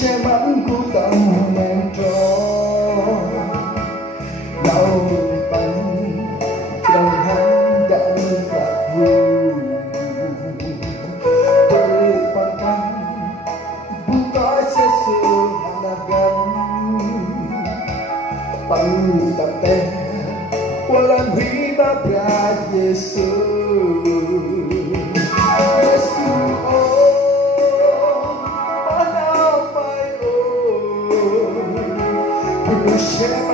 che mắt của tâm em tròn đau bánh lòng hắn đã lạc vui tôi pantang buka sesuatu pangutang walang hirap ya Yesus Yesus oh manapay oh share